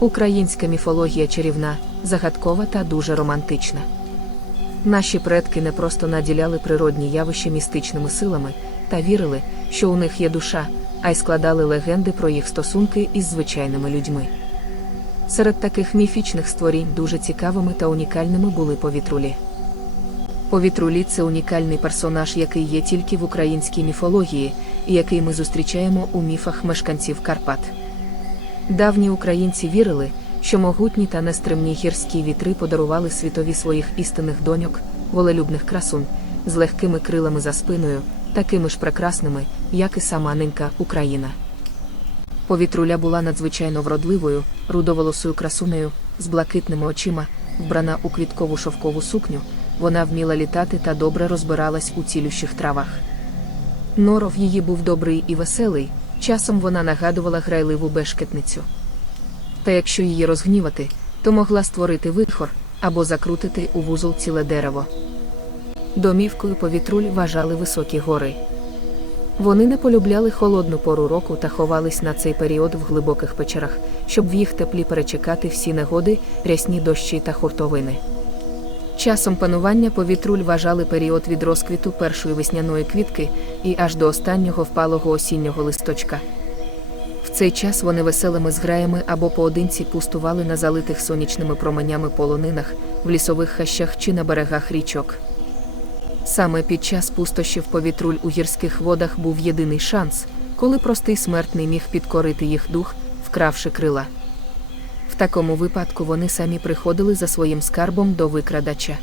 Українська міфологія чарівна, загадкова та дуже романтична. Наші предки не просто наділяли природні явища містичними силами та вірили, що у них є душа, а й складали легенди про їх стосунки із звичайними людьми. Серед таких міфічних створінь дуже цікавими та унікальними були повітрулі. Повітрулі це унікальний персонаж, який є тільки в українській міфології, і який ми зустрічаємо у міфах мешканців Карпат. Давні українці вірили, що могутні та нестримні гірські вітри подарували світові своїх істинних доньок, волелюбних красунь, з легкими крилами за спиною, такими ж прекрасними, як і сама ненька Україна. Повітруля була надзвичайно вродливою, рудоволосою красунею, з блакитними очима, вбрана у квіткову шовкову сукню, вона вміла літати та добре розбиралась у цілющих травах. Норов її був добрий і веселий, часом вона нагадувала грайливу бешкетницю. Та якщо її розгнівати, то могла створити вихор або закрутити у вузол ціле дерево. Домівкою повітруль вважали високі гори. Вони не полюбляли холодну пору року та ховались на цей період в глибоких печерах, щоб в їх теплі перечекати всі негоди, рясні дощі та хуртовини. Часом панування повітруль вважали період від розквіту першої весняної квітки і аж до останнього впалого осіннього листочка. В цей час вони веселими зграями або поодинці пустували на залитих сонячними променями полонинах, в лісових хащах чи на берегах річок. Саме під час пустощів повітруль у гірських водах був єдиний шанс, коли простий смертний міг підкорити їх дух, вкравши крила. Такому випадку вони самі приходили за своїм скарбом до викрадача.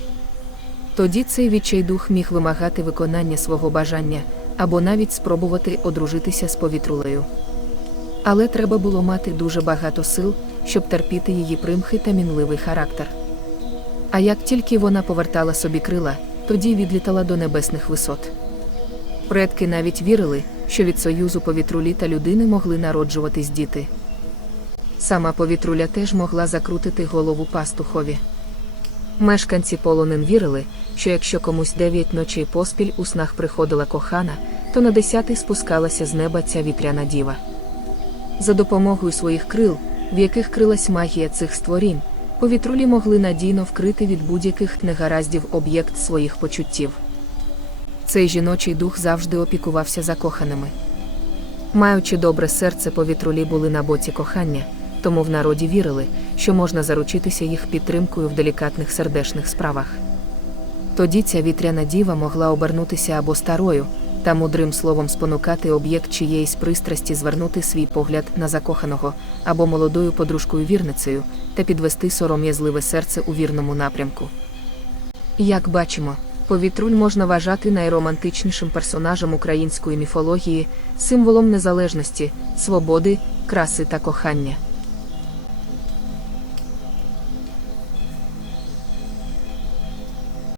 Тоді цей відчайдух міг вимагати виконання свого бажання або навіть спробувати одружитися з повітрулею. Але треба було мати дуже багато сил, щоб терпіти її примхи та мінливий характер. А як тільки вона повертала собі крила, тоді відлітала до небесних висот. Предки навіть вірили, що від союзу повітрулі та людини могли народжуватись діти. Сама повітруля теж могла закрутити голову пастухові. Мешканці полонин вірили, що якщо комусь дев'ять ночей поспіль у снах приходила кохана, то на десятий спускалася з неба ця вітряна діва. За допомогою своїх крил, в яких крилась магія цих створінь, повітрулі могли надійно вкрити від будь-яких негараздів об'єкт своїх почуттів. Цей жіночий дух завжди опікувався закоханими. Маючи добре серце, повітрулі були на боці кохання, тому в народі вірили, що можна заручитися їх підтримкою в делікатних сердешних справах. Тоді ця вітряна діва могла обернутися або старою, та мудрим словом спонукати об'єкт чиєїсь пристрасті звернути свій погляд на закоханого або молодою подружкою вірницею та підвести сором'язливе серце у вірному напрямку. Як бачимо, повітруль можна вважати найромантичнішим персонажем української міфології, символом незалежності, свободи, краси та кохання.